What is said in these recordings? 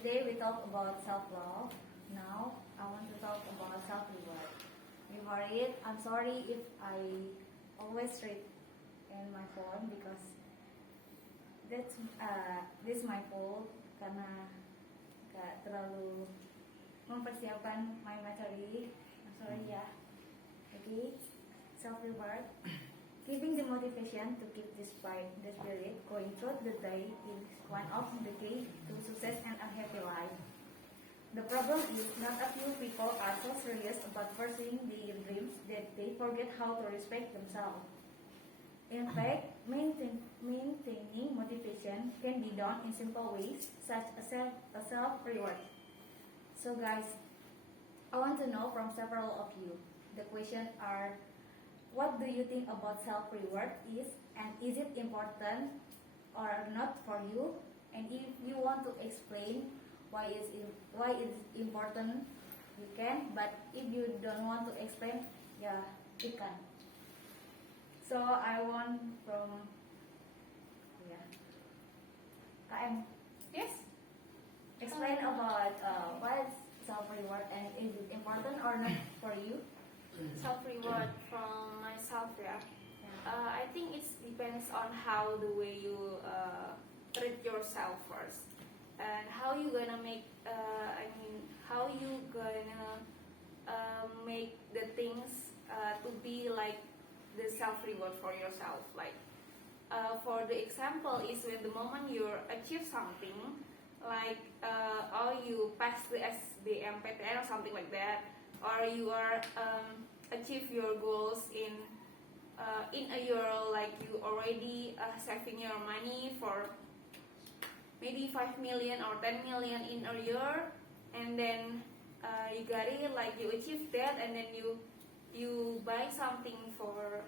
Today we talk about self-love. Now I want to talk about self-reward. Before it, I'm sorry if I always read in my phone because this my fault karena gak terlalu mempersiapkan my materi. I'm sorry ya. Okay, self-reward. Keeping the motivation to keep the spirit going through the day is one of the key to success and a happy life. The problem is not a few people are so serious about pursuing their dreams that they forget how to respect themselves. In fact, maintaining motivation can be done in simple ways, such as a self-reward. So guys, I want to know from several of you. The questions are, what do you think about self-reward is, and is it important or not for you? And if you want to explain why it's important, you can. But if you don't want to explain, yeah, you can. So I want from KM. Yes. Explain about what is self-reward and is it important or not for you? Self-reward from myself, yeah. I think it depends on how the way you treat yourself first, and how you gonna make. How you gonna make the things to be like the self-reward for yourself. Like for the example is when the moment you achieve something, like or you pass the SBMPTN or something like that, or you are achieve your goals in a year, like you already saving your money for maybe 5 million or 10 million in a year, and then you got it, like you achieve that, and then you buy something for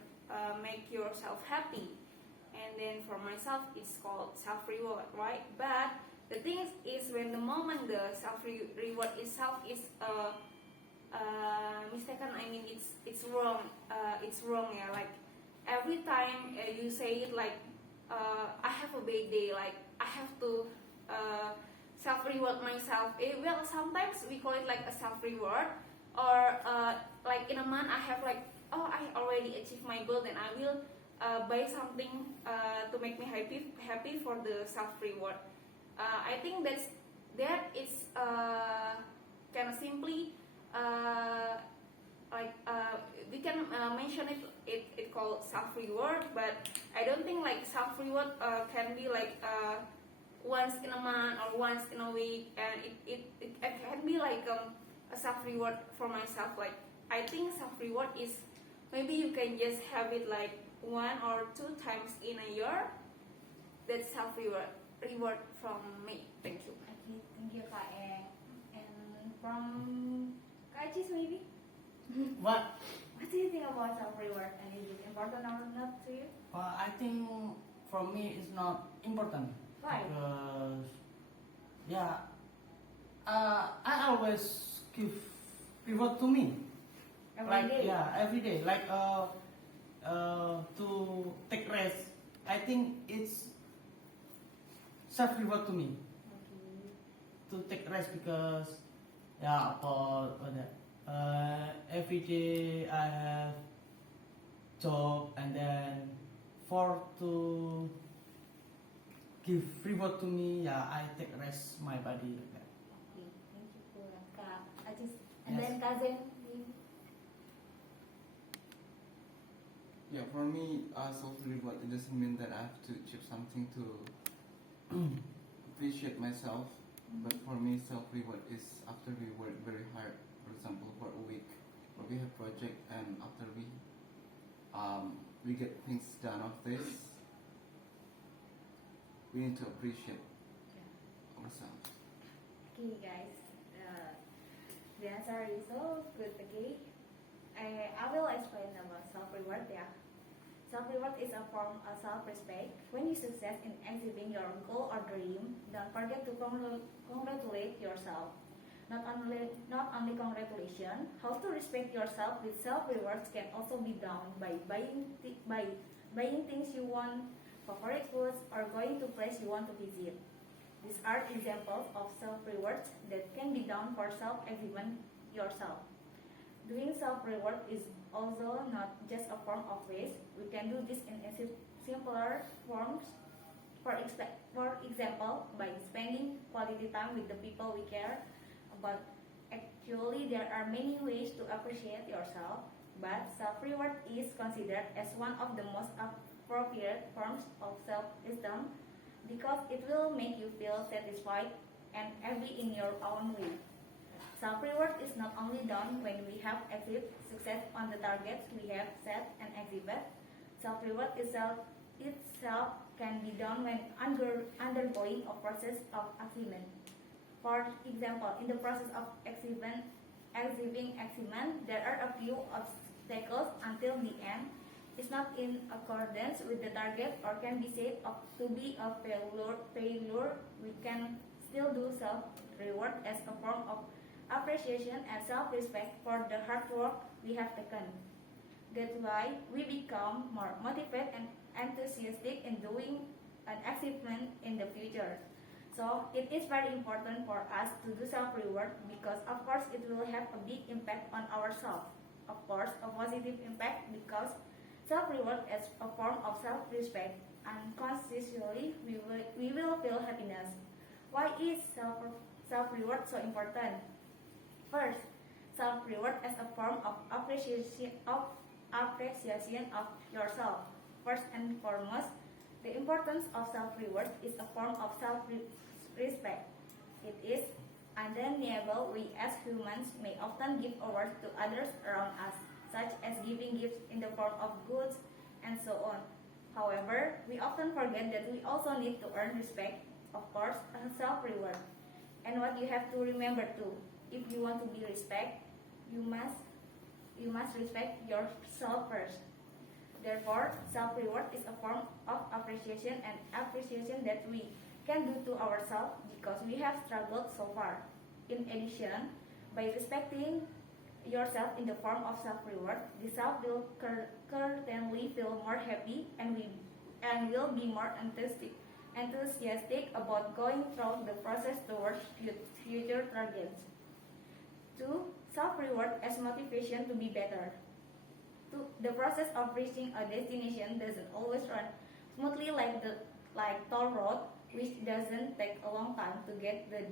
make yourself happy, and then for myself it's called self-reward, right? But the thing is when the moment the self-reward itself is mistaken, it's wrong. It's wrong, yeah. Like every time you say it, like I have a bad day, like I have to self-reward myself. Well, sometimes we call it like a self-reward, or like in a month I have like, oh, I already achieved my goal, then I will buy something to make me happy for the self-reward. I think that is kind of simply. We can mention it called self-reward, but I don't think like self-reward can be like once in a month or once in a week, and it can be like a self-reward for myself. Like I think self-reward is maybe you can just have it like 1 or 2 times in a year. That's self-reward from me. Thank you. Okay, thank you, Kak Eng. And from Kajis maybe? What do you think about self-reward, and is it important or not to you? I think for me it's not important. Why? Because I always give reward to me. Every day? Every day. Like to take rest. I think it's self-reward to me. Okay. To take rest because every day I have job, and then for to give reward to me, I take rest my body like that. Okay, thank you for Kak Ajis. And Yes. then Kazen. Yeah, for me, self-reward, it doesn't mean that I have to achieve something to appreciate myself. But for me, self-reward is after we work very hard. For example, for a week, or we have project, and after we get things done of this, we need to appreciate ourselves. Okay, guys. The answer is so good. Okay, I will explain about self-reward. Yeah, self-reward is a form of self-respect. When you success in achieving your goal or dream, don't forget to congratulate yourself. Not only congratulations. How to respect yourself with self-rewards can also be done by buying things you want, favorite foods, or going to place you want to visit. These are examples of self-rewards that can be done for self-achievement yourself. Doing self-reward is also not just a form of waste. We can do this in a simpler forms. For example, by spending quality time with the people we care about. Actually, there are many ways to appreciate yourself, but self-reward is considered as one of the most appropriate forms of self-esteem because it will make you feel satisfied and happy in your own way. Self-reward is not only done when we have achieved success on the targets we have set and exhibited. Self-reward itself can be done when undergoing a process of achievement. For example, in the process of achieving achievement, there are a few obstacles until the end. It's not in accordance with the target or can be said to be a failure. We can still do self-reward as a form of appreciation and self-respect for the hard work we have taken. That's why we become more motivated and enthusiastic in doing an achievement in the future. So it is very important for us to do self-reward because of course it will have a big impact on ourselves. Of course, a positive impact because self-reward is a form of self-respect and consciously we will feel happiness. Why is self-reward so important? First, self-reward as a form of appreciation of yourself. First and foremost, the importance of self-reward is a form of self-respect. It is undeniable we as humans may often give awards to others around us, such as giving gifts in the form of goods and so on. However, we often forget that we also need to earn respect, of course, and self-reward. And what you have to remember too, if you want to be respected, you must respect yourself first. Therefore, self-reward is a form of appreciation that we can do to ourselves because we have struggled so far. In addition, by respecting yourself in the form of self-reward, the self will certainly feel more happy and will be more enthusiastic about going through the process towards future targets. 2. Self-reward as motivation to be better. The process of reaching a destination doesn't always run smoothly like toll road, which doesn't take a long time to get the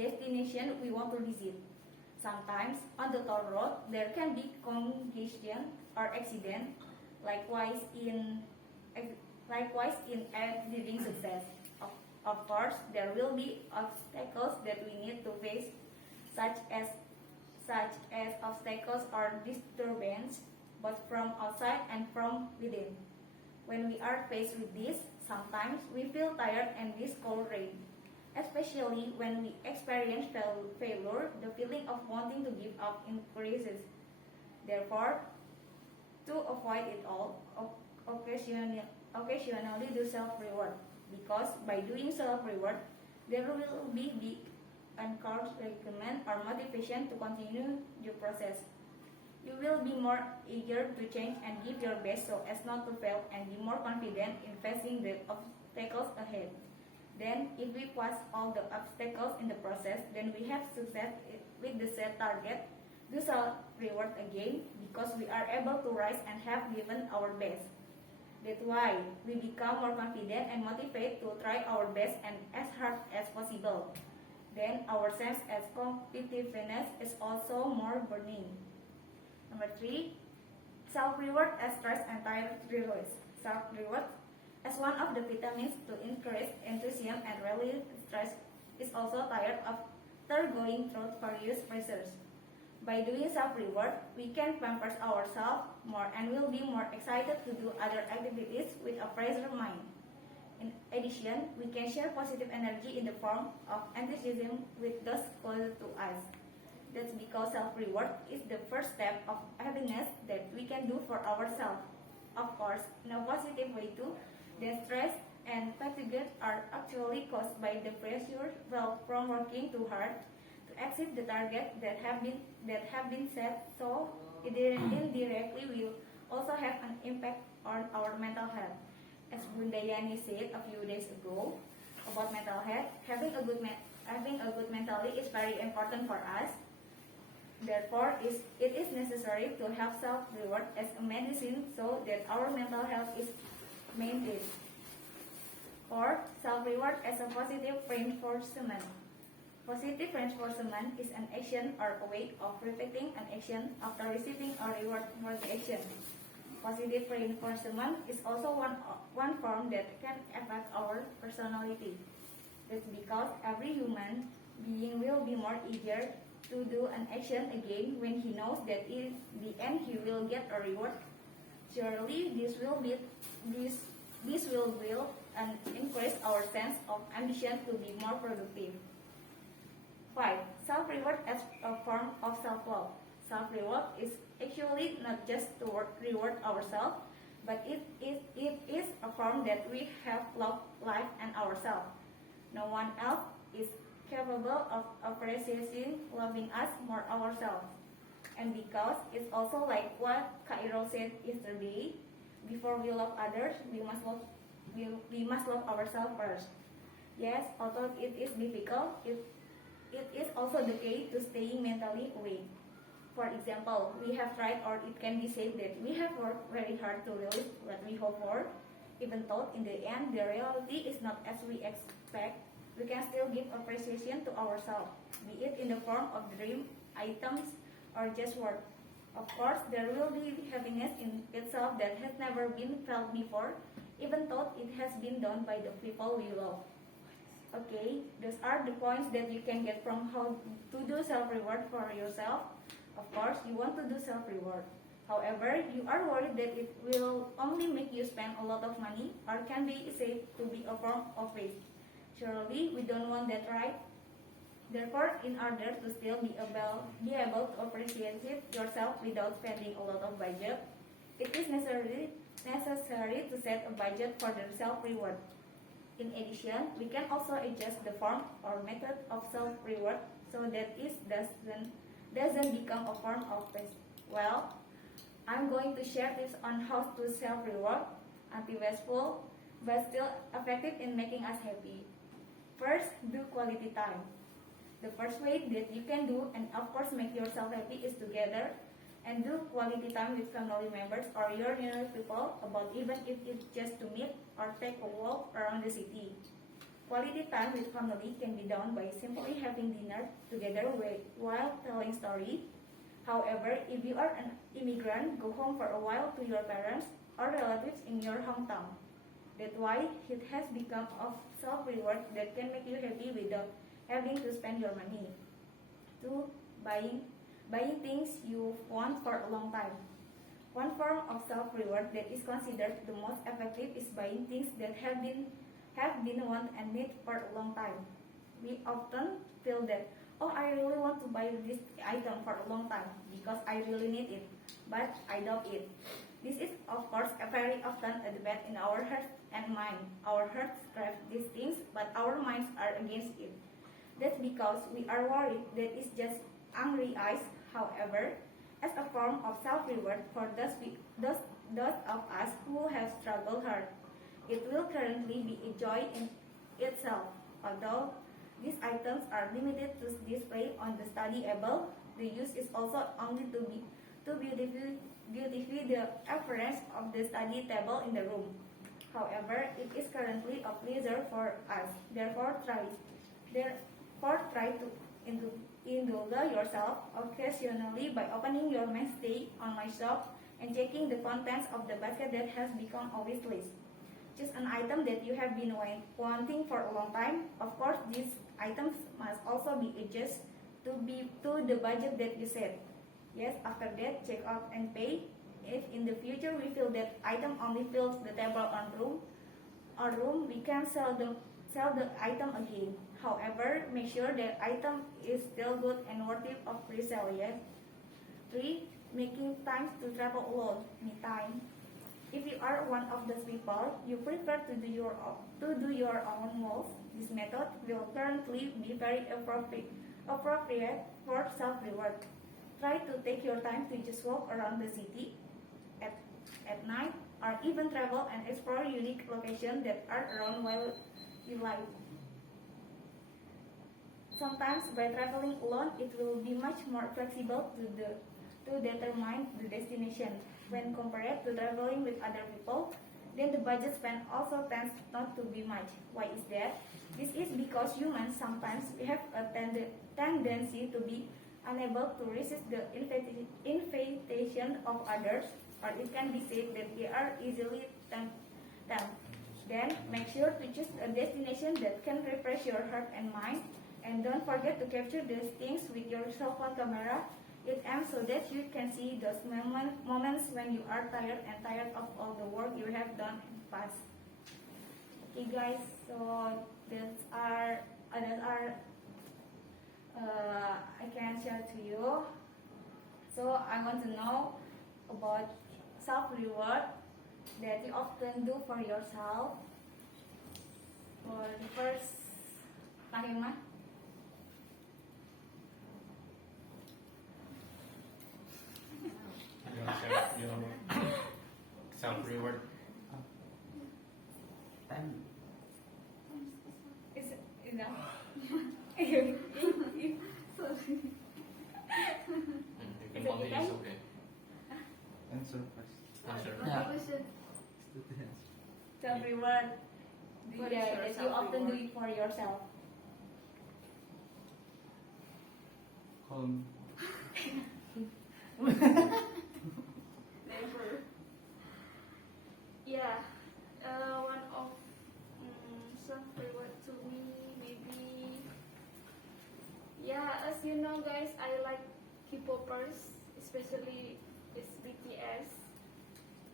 destination we want to visit. Sometimes on the toll road there can be congestion or accident. Likewise in achieving success. Of course, there will be obstacles that we need to face, such as obstacles or disturbance, both from outside and from within. When we are faced with this, sometimes we feel tired and discouraged. Especially when we experience failure, the feeling of wanting to give up increases. Therefore, to avoid it all, occasionally do self-reward. Because by doing self-reward, there will be the encouragement or motivation to continue the process. You will be more eager to change and give your best so as not to fail and be more confident in facing the obstacles ahead. Then, if we pass all the obstacles in the process, then we have success with the set target. Do self-reward again because we are able to rise and have given our best. That's why we become more confident and motivated to try our best and as hard as possible. Then our sense of competitiveness is also more burning. Number 3, self-reward as stress and tired release. Self-reward as one of the vitamins to increase enthusiasm and relieve stress is also tired after going through various pressures. By doing self-reward, we can pamper ourselves more and will be more excited to do other activities with a fresher mind. In addition, we can share positive energy in the form of enthusiasm with those close to us. That's because self-reward is the first step of happiness that we can do for ourselves. Of course, in a positive way too, the stress and fatigue are actually caused by the pressure from working too hard to achieve the target that have been set. So it indirectly will also have an impact on our mental health. As Bunda Yani said a few days ago about mental health having a good mentality is very important for us. Therefore, it is necessary to have self-reward as a medicine so that our mental health is maintained. Or self-reward as a positive reinforcement. Positive reinforcement is an action or a way of repeating an action after receiving a reward for the action. Positive reinforcement is also one form that can affect our personality. That's because every human being will be more eager to do an action again when he knows that in the end he will get a reward. Surely this will build and increase our sense of ambition to be more productive. 5. Self-reward as a form of self-love. Self-reward is actually not just to reward ourselves, but it is a form that we have loved life and ourselves. No one else is capable of appreciating loving us more ourselves. And because it's also like what Cairo said yesterday, before we love others, we must love ourselves first. Yes, although it is difficult, it is also the key to staying mentally awake. For example, we have tried, or it can be said that we have worked very hard to realize what we hope for. Even though in the end the reality is not as we expect, we can still give appreciation to ourselves, be it in the form of dream, items, or just work. Of course, there will be happiness in itself that has never been felt before, even though it has been done by the people we love. Okay, those are the points that you can get from how to do self-reward for yourself. Of course, you want to do self-reward. However, you are worried that it will only make you spend a lot of money or can be said to be a form of waste. Surely, we don't want that, right? Therefore, in order to still be able to appreciate yourself without spending a lot of budget, it is necessary to set a budget for the self-reward. In addition, we can also adjust the form or method of self-reward so that it doesn't become a form of waste. Well, I'm going to share tips on how to self-reward, anti-wasteful, but still effective in making us happy. First, do quality time. The first way that you can do and of course make yourself happy is together and do quality time with family members or your nearest people, about even if it's just to meet or take a walk around the city. Quality time with family can be done by simply having dinner together while telling stories. However, if you are an immigrant, go home for a while to your parents or relatives in your hometown. That's why it has become a self-reward that can make you happy without having to spend your money. 2. Buying things you want for a long time. One form of self-reward that is considered the most effective is buying things that have been want and need for a long time. We often feel that, oh, I really want to buy this item for a long time because I really need it, but I doubt it. This is, of course, very often a debate in our heart and mind. Our hearts crave these things, but our minds are against it. That's because we are worried that it's just angry eyes. However, as a form of self-reward for those of us who have struggled hard, it will currently be a joy in itself. Although these items are limited to display on the study table, the use is also only to beautify the appearance of the study table in the room. However, it is currently a pleasure for us. Therefore, try to indulge yourself occasionally by opening your mainstay on my shop and checking the contents of the basket that has become a wish list. Choose an item that you have been wanting for a long time. Of course, these items must also be adjusted to the budget that you set. Yes, after that, check out and pay. If in the future we feel that item only fills the table or room, we can sell the item again. However, make sure that item is still good and worthy of resale. Yes. 3. Making time to travel alone. Me time. If you are one of those people, you prefer to do your own moves, this method will currently be very appropriate for self-reward. Try to take your time to just walk around the city at night, or even travel and explore unique locations that are around while you live. sometimes by traveling alone, it will be much more flexible to determine the destination when compared to traveling with other people. Then the budget spent also tends not to be much. Why is that? This is because humans sometimes have a tendency to be unable to resist the invitation of others, or it can be said that they are easily tempted. Then make sure to choose a destination that can refresh your heart and mind, and don't forget to capture these things with your cell phone camera. It aims so that you can see those moments when you are tired of all the work you have done in the past. Okay, guys. So that are I can share to you. So I want to know about self-reward that you often do for yourself. For the first, Kahima. You want to share your self-reward? Time. Is it enough? You can Is it continue, okay? it's okay. Answer first. Answer. Yeah. Students. Self-reward. What is Yeah, your that you often do self-reward? it for yourself. Calm. Never. Yeah, one of self-reward to me maybe. Yeah, as you know, guys, I like K-popers, especially it's BTS.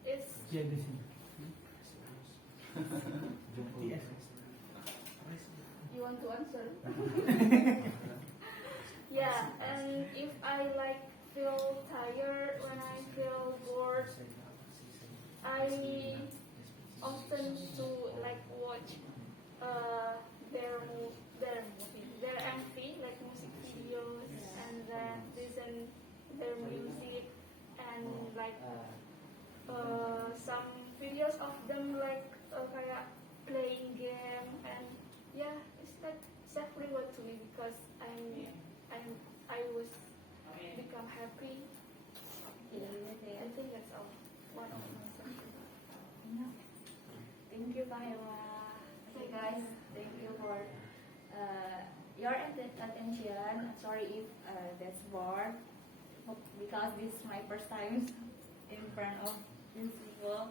It's Yes. you want to answer? Yeah, and if I like feel tired, when I feel bored, I often to like watch their MV, like music videos, and then listen their music, and like some videos of them like kayak playing game, and yeah, it's like self-reward to me because I was become happy. I think that's all. One of my self-reward. Thank you, Kahima. Okay, guys, thank you for your attention. Sorry if that's bored because this is my first time in front of these people.